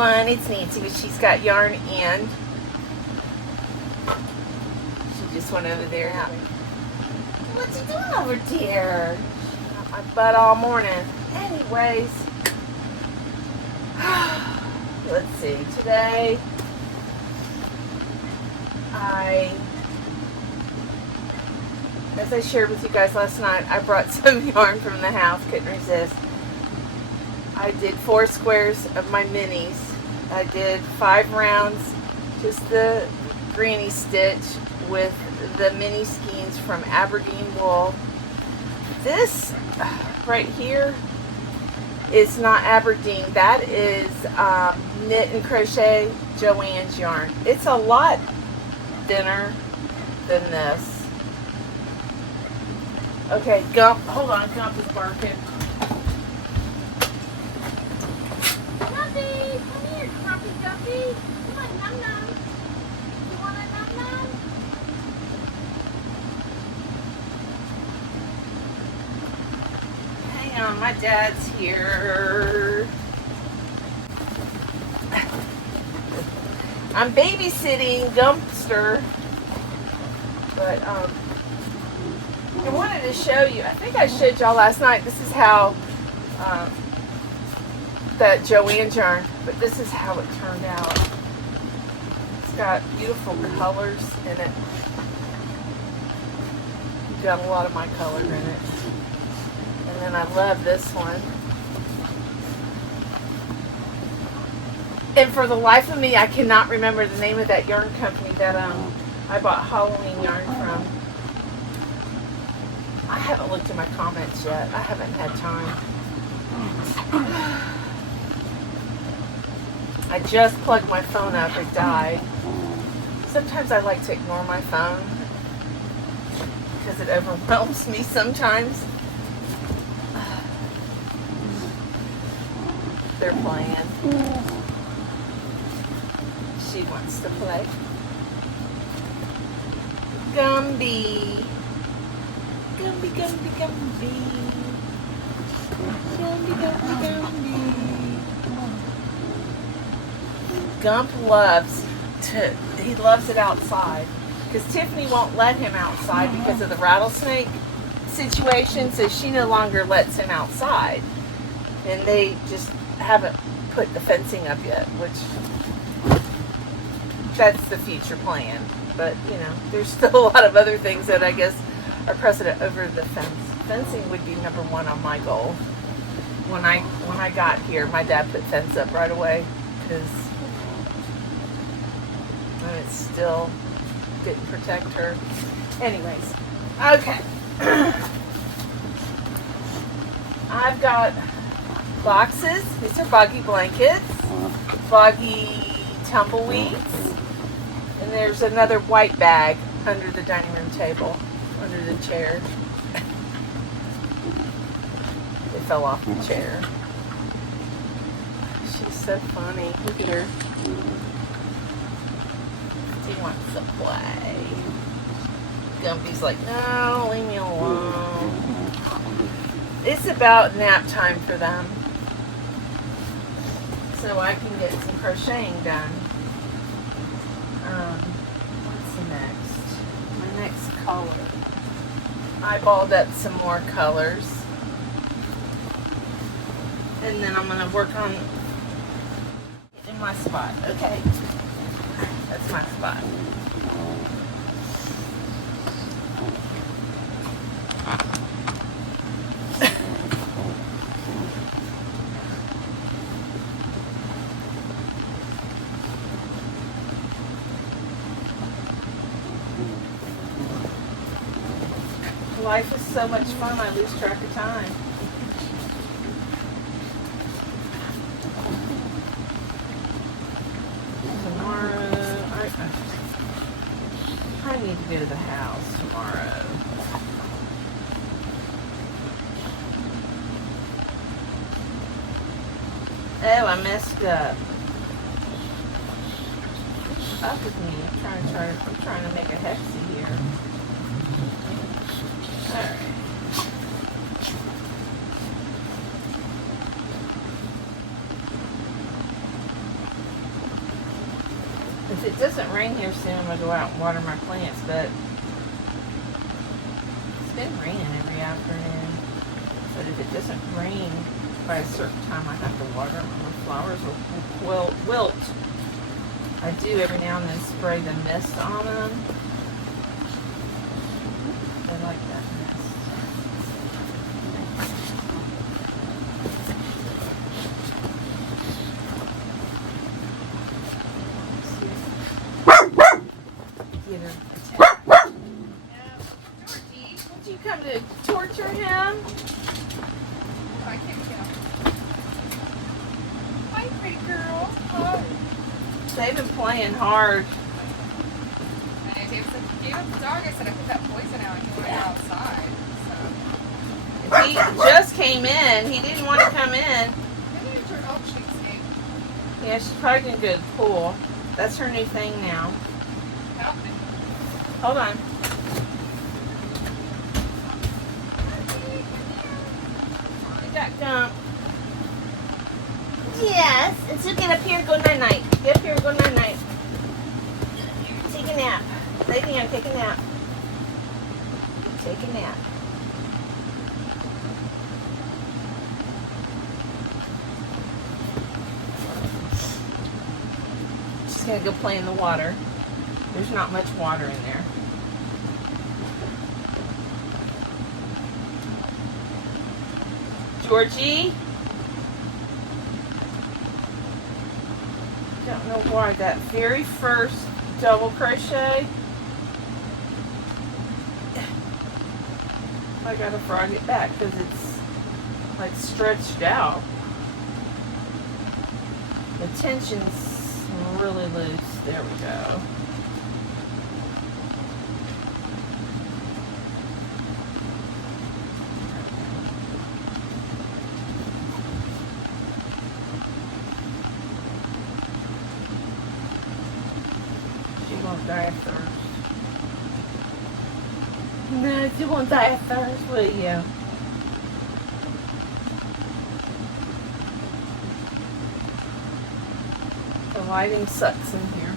everyone, it's Nancy, but she's got yarn and she just went over there. What's you doing over there? She got my butt all morning. Anyways, let's see. Today, as I shared with you guys last night, I brought some yarn from the house. Couldn't resist. I did 4 squares of my minis. I did 5 rounds, just the granny stitch with the mini skeins from Aberdeen wool. This right here is not Aberdeen. That is Knit and Crochet Joann's yarn. It's a lot thinner than this. Okay, Gump, hold on, Gump is barking. Gumpy, come here, Grumpy Gumpy. Come on, Num Num. You want a Num Num? Hang on, my dad's here. I'm babysitting Gumpster, but I wanted to show you. I think I showed y'all last night. This is how that Joann's yarn, but this is how it turned out. It's got beautiful colors in it. Got a lot of my color in it. And then I love this one. And for the life of me, I cannot remember the name of that yarn company that I bought Halloween yarn from. I haven't looked at my comments yet. I haven't had time. I just plugged my phone up. It died. Sometimes I like to ignore my phone because it overwhelms me sometimes. They're playing. She wants to play. Gumby. Gumby, Gumby, Gumby. Gumby, Gumby, Gumby. Gump he loves it outside. Because Tiffany won't let him outside because of the rattlesnake situation, so she no longer lets him outside. And they just haven't put the fencing up yet, which that's the future plan. But, you know, there's still a lot of other things that I guess are precedent over the fence. Fencing would be number 1 on my goal. When I got here, my dad put fence up right away because it still didn't protect her. Anyways, okay. I've got boxes. These are Boggy Blankets, Boggy Tumbleweeds, and there's another white bag under the dining room table, under the chair. It fell off the chair. She's so funny. Look at her. She wants to play. Gumpy's like, no, leave me alone. It's about nap time for them. So I can get some crocheting done. What's next? My next color. I balled up some more colors. And then I'm going to work on in my spot. Okay. That's my spot. Life is so much fun, I lose track of time. Tomorrow, I need to go to the house tomorrow. Oh, I messed up. Up with me. I'm trying to make a hexie here. Alright. If it doesn't rain here soon, I'm going to go out and water my plants, but it's been raining every afternoon. But if it doesn't rain by a certain time, I have to water them, or flowers will wilt. I do every now and then spray the mist on them. I like that mist. Get her attacked. Georgie, would you come to torture him? I can't get him. Hi, pretty girl. Hi. They've been playing hard. I know David said, gave up the dog. I said I put that poison out and he went outside. So. He just came in. He didn't want to come in. Maybe it's her elk sheep snake. Yeah, she's probably going to go to the pool. That's her new thing now. Help me. Hold on. You got gump. Yes. And so get up here and go night-night. Get up here and go night-night. Take a nap. Lay down, take a nap. Take a nap. She's going to go play in the water. There's not much water in there. Georgie? Don't know why that very first double crochet, I gotta frog it back because it's like stretched out. The tension's really loose. There we go. She won't die of thirst. No, she won't die of thirst, will you? The lighting sucks in here.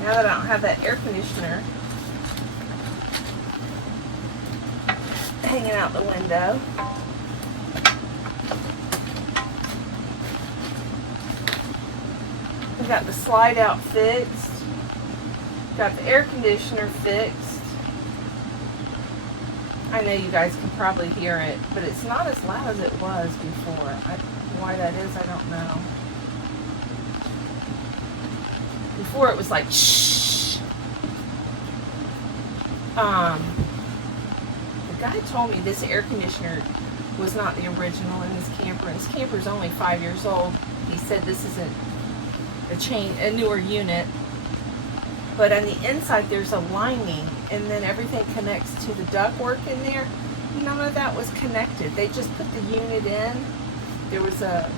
Now that I don't have that air conditioner hanging out the window. We got the slide out fixed. Got the air conditioner fixed. I know you guys can probably hear it, but it's not as loud as it was before. Why that is, I don't know. Before it was like shh. The guy told me this air conditioner was not the original in his camper, and his camper is only 5 years old. He said this isn't a newer unit, but on the inside there's a lining, and then everything connects to the ductwork in there. None of that was connected. They just put the unit in. There was a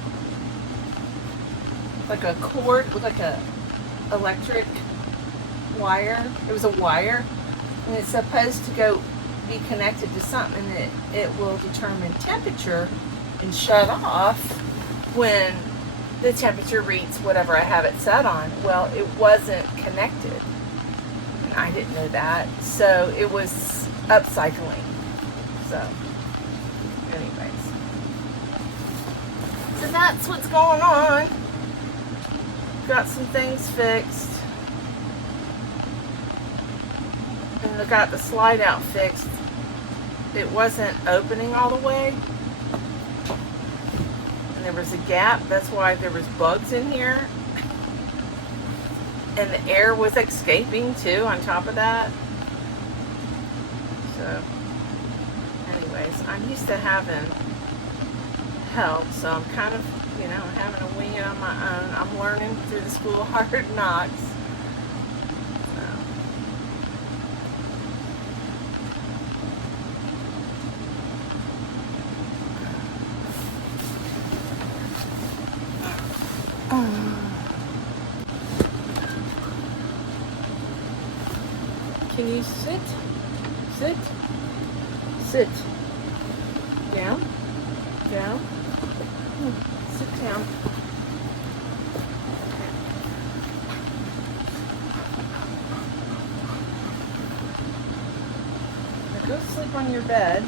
cord with like a electric wire. It was a wire, and it's supposed to be connected to something that it will determine temperature and shut off when the temperature reads whatever I have it set on. Well, it wasn't connected, and I didn't know that, so it was upcycling. So anyways, so that's what's going on. Got some things fixed, and I got the slide out fixed. It wasn't opening all the way, and there was a gap. That's why there was bugs in here, and the air was escaping too on top of that. So anyways, I'm used to having help, so I'm kind of, having to wing it on my own. I'm learning through the school of hard knocks. Can you sit? Sit? Sit. Down? Down? Sit down. on your bed.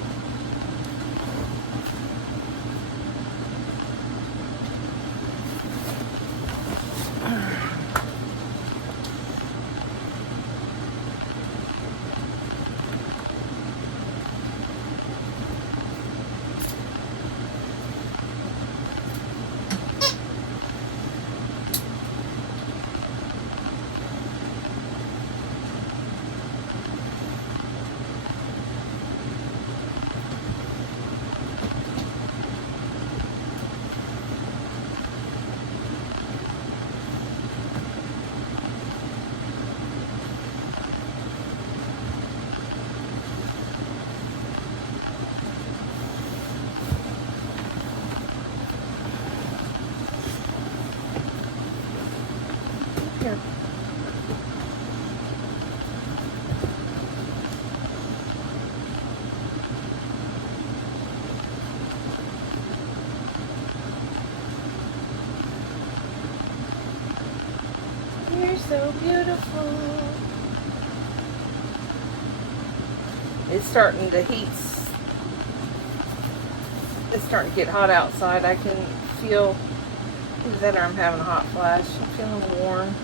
Here. You're so beautiful. It's starting to heat. It's starting to get hot outside. I can feel that I'm having a hot flash. I'm feeling warm.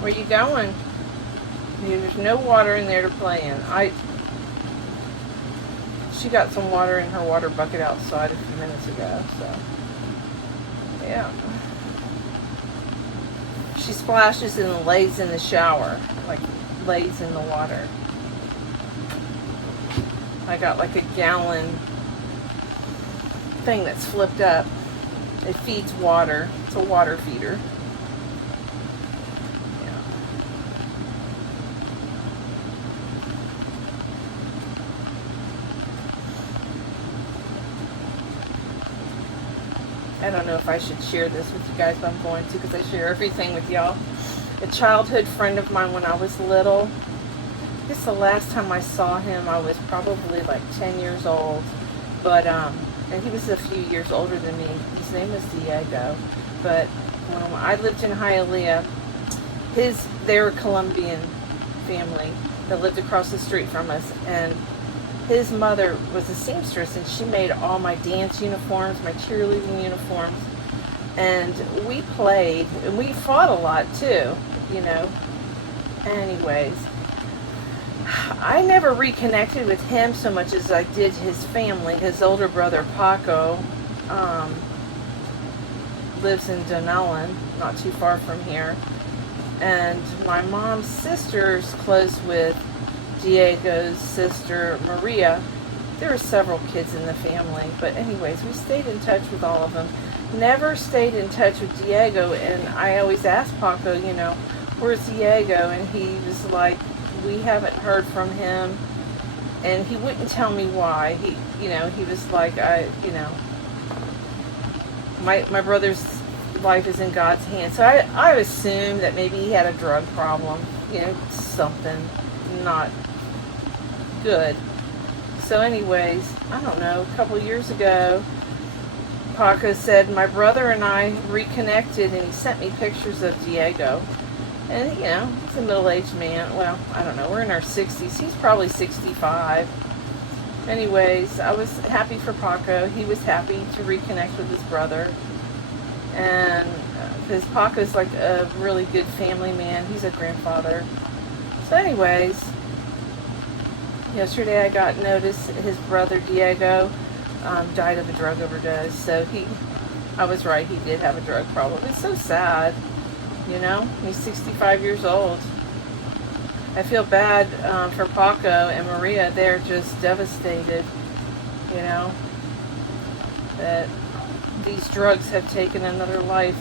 Where you going? There's no water in there to play in. She got some water in her water bucket outside a few minutes ago, so yeah. She splashes and lays in the shower, like lays in the water. I got like a gallon thing that's flipped up. It feeds water. It's a water feeder. I don't know if I should share this with you guys, but I'm going to because I share everything with y'all. A childhood friend of mine when I was little. I guess the last time I saw him, I was probably like 10 years old. But, and he was a few years older than me. His name was Diego. But when I lived in Hialeah, they were a Colombian family that lived across the street from us. And his mother was a seamstress, and she made all my dance uniforms, my cheerleading uniforms, and we played, and we fought a lot too, you know. Anyways, I never reconnected with him so much as I did his family. His older brother, Paco, lives in Dunellen, not too far from here, and my mom's sister's close with Diego's sister, Maria. There were several kids in the family, but anyways, we stayed in touch with all of them. Never stayed in touch with Diego, and I always asked Paco, you know, where's Diego? And he was like, we haven't heard from him, and he wouldn't tell me why. He was like, my brother's life is in God's hands. So I assumed that maybe he had a drug problem, you know, something not good. So anyways, I don't know, a couple years ago, Paco said my brother and I reconnected, and he sent me pictures of Diego. And, you know, he's a middle-aged man. Well, I don't know, we're in our 60s. He's probably 65. Anyways, I was happy for Paco. He was happy to reconnect with his brother. And because Paco's like a really good family man. He's a grandfather. So anyways, yesterday I got notice his brother Diego died of a drug overdose. So I was right, he did have a drug problem. It's so sad, you know. He's 65 years old. I feel bad for Paco and Maria. They're just devastated, you know, that these drugs have taken another life.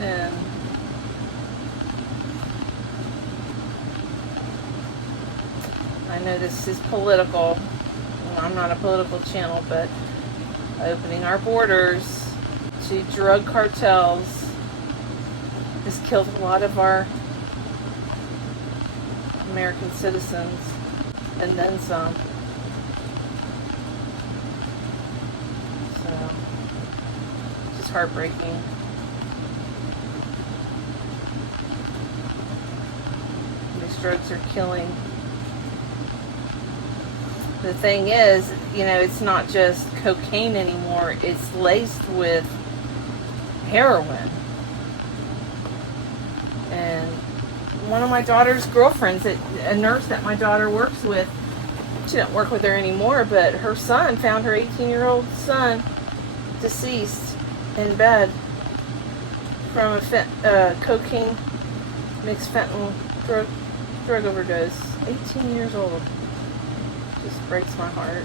And I know this is political. I'm not a political channel, but opening our borders to drug cartels has killed a lot of our American citizens, and then some. So, just heartbreaking. These drugs are killing. The thing is, you know, it's not just cocaine anymore. It's laced with heroin. And one of my daughter's girlfriends, a nurse that my daughter works with, she doesn't work with her anymore, but her son found her 18-year-old son deceased in bed from a cocaine mixed fentanyl drug overdose. 18 years old. Just breaks my heart.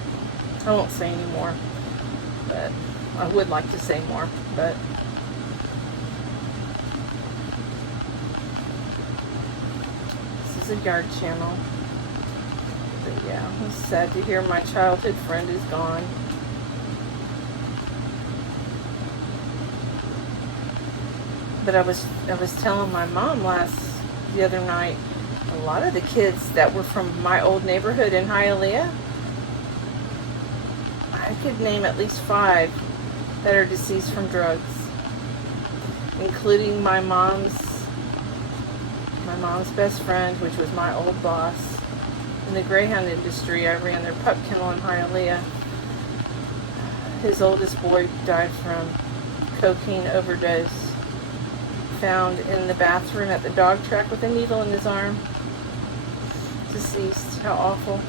I won't say any more, but I would like to say more, but this is a yard channel. But yeah, it's sad to hear my childhood friend is gone. But I was telling my mom the other night, a lot of the kids that were from my old neighborhood in Hialeah, I could name at least 5 that are deceased from drugs, including my mom's best friend, which was my old boss in the greyhound industry. I ran their pup kennel in Hialeah. His oldest boy died from cocaine overdose, found in the bathroom at the dog track with a needle in his arm. Deceased. How awful.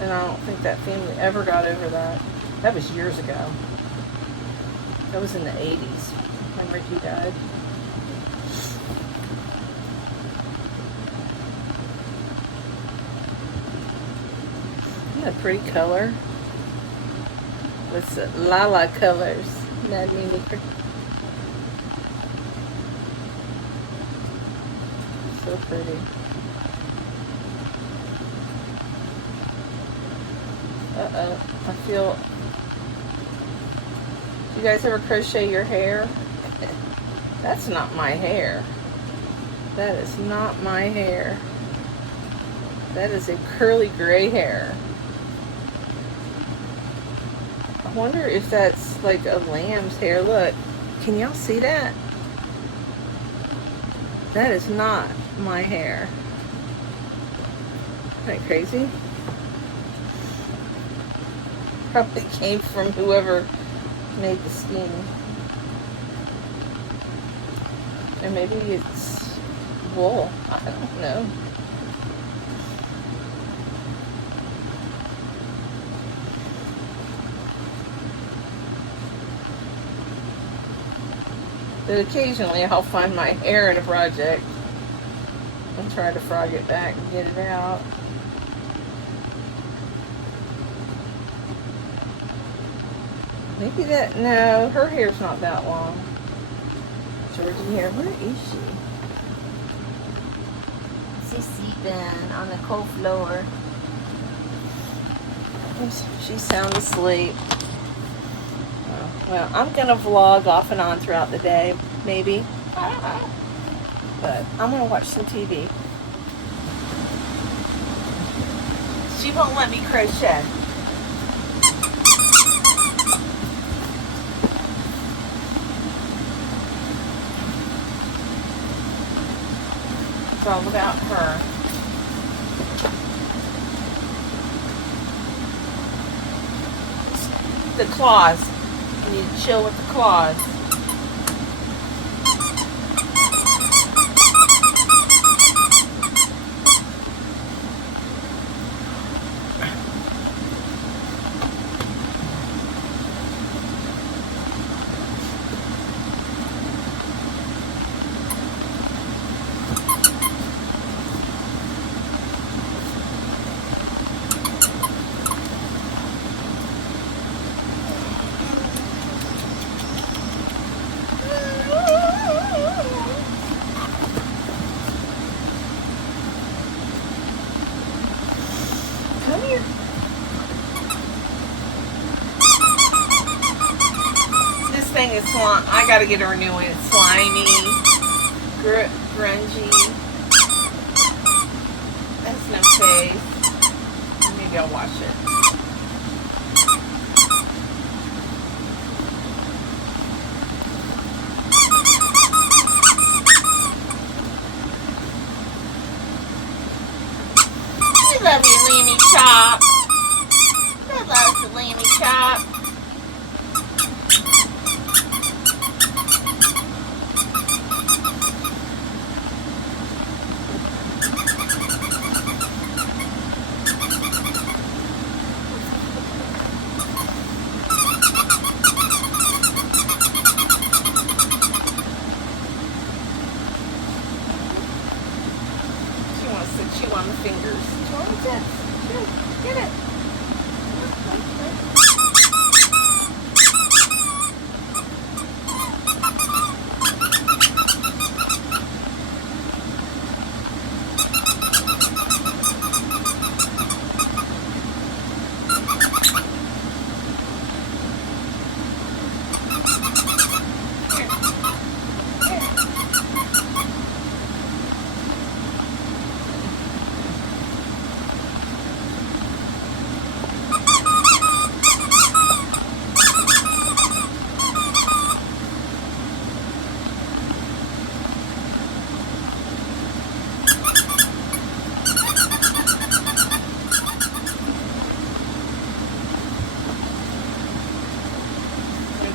And I don't think that family ever got over that. That was years ago. That was in the 80s when Ricky died. Isn't that a pretty color? What's it? Lala colors. Isn't that neat? So pretty. Uh-oh. I feel... Do you guys ever crochet your hair? That's not my hair. That is not my hair. That is a curly gray hair. I wonder if that's like a lamb's hair. Look, can y'all see that? That is not my hair. Isn't that crazy? Probably came from whoever made the scheme. Or maybe it's wool. I don't know. But occasionally I'll find my hair in a project and try to frog it back and get it out. Maybe that, no, her hair's not that long. Georgie hair, where is she? She's sleeping on the cold floor. She's sound asleep. Oh, well, I'm going to vlog off and on throughout the day, maybe. I don't know. But I'm going to watch some TV. She won't let me crochet. It's all about her. The claws. You need to chill with the claws. I gotta get her a new one. It's slimy, grungy. That's no face. Maybe I'll wash it. lammy chop. She wants to chew on the fingers. Chew on the tips. Good. Get it.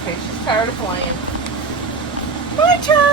Okay, she's tired of playing. Bye, child.